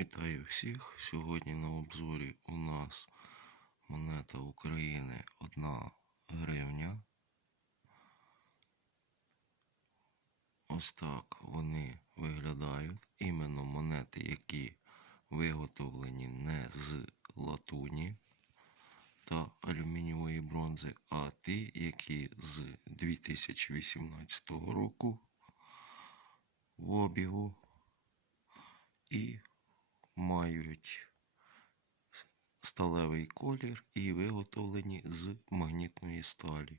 Вітаю всіх. Сьогодні на обзорі у нас монета України 1 гривня. Ось так вони виглядають. Іменно монети, які виготовлені не з латуні та алюмінієвої бронзи, а ті, які з 2018 року в обігу і мають сталевий колір і виготовлені з магнітної сталі.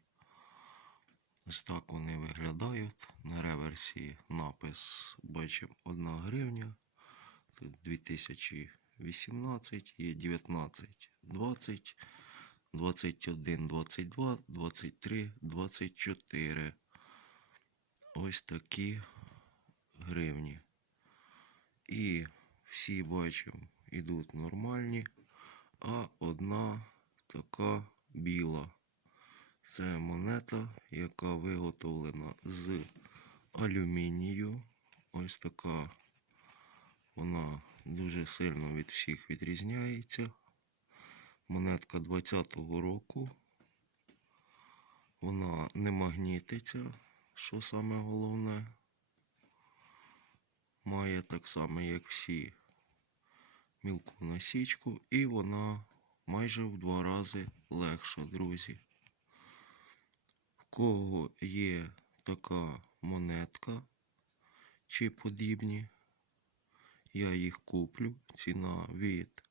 Ось так вони виглядають. На реверсі напис бачимо 1 гривня. Тут 2018 є 19, 20, 21, 22, 23, 24. Ось такі гривні. І всі бачимо, йдуть нормальні, а одна така біла. Це монета, яка виготовлена з алюмінію. Ось така вона дуже сильно від всіх відрізняється. Монетка 20-го року. Вона не магнітиться, що саме головне має так само, як всі, мілку насічку, і вона майже в два рази легша, друзі. В кого є така монетка чи подібні, я їх куплю. Ціна від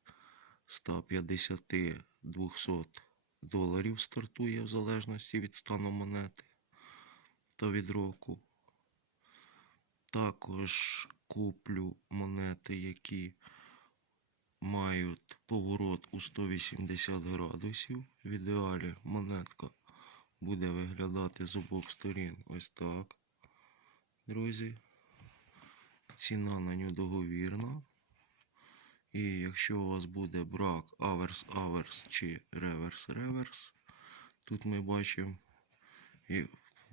150-200 доларів стартує в залежності від стану монети та від року. Також куплю монети, які мають поворот у 180 градусів. В ідеалі монетка буде виглядати з обох сторін ось так. Друзі. Ціна на нього договірна. І якщо у вас буде брак аверс-аверс чи реверс-реверс, тут ми бачимо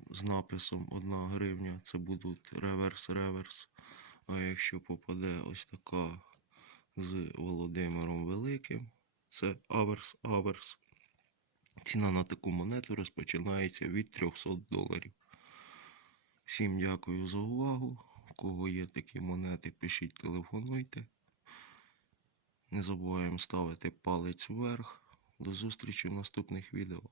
з написом 1 гривня це будуть реверс-реверс. А якщо попаде ось така з Володимиром Великим, це аверс-аверс. Ціна на таку монету розпочинається від 300 доларів. Всім дякую за увагу. У кого є такі монети, пишіть, телефонуйте. Не забуваємо ставити палець вверх. До зустрічі в наступних відео.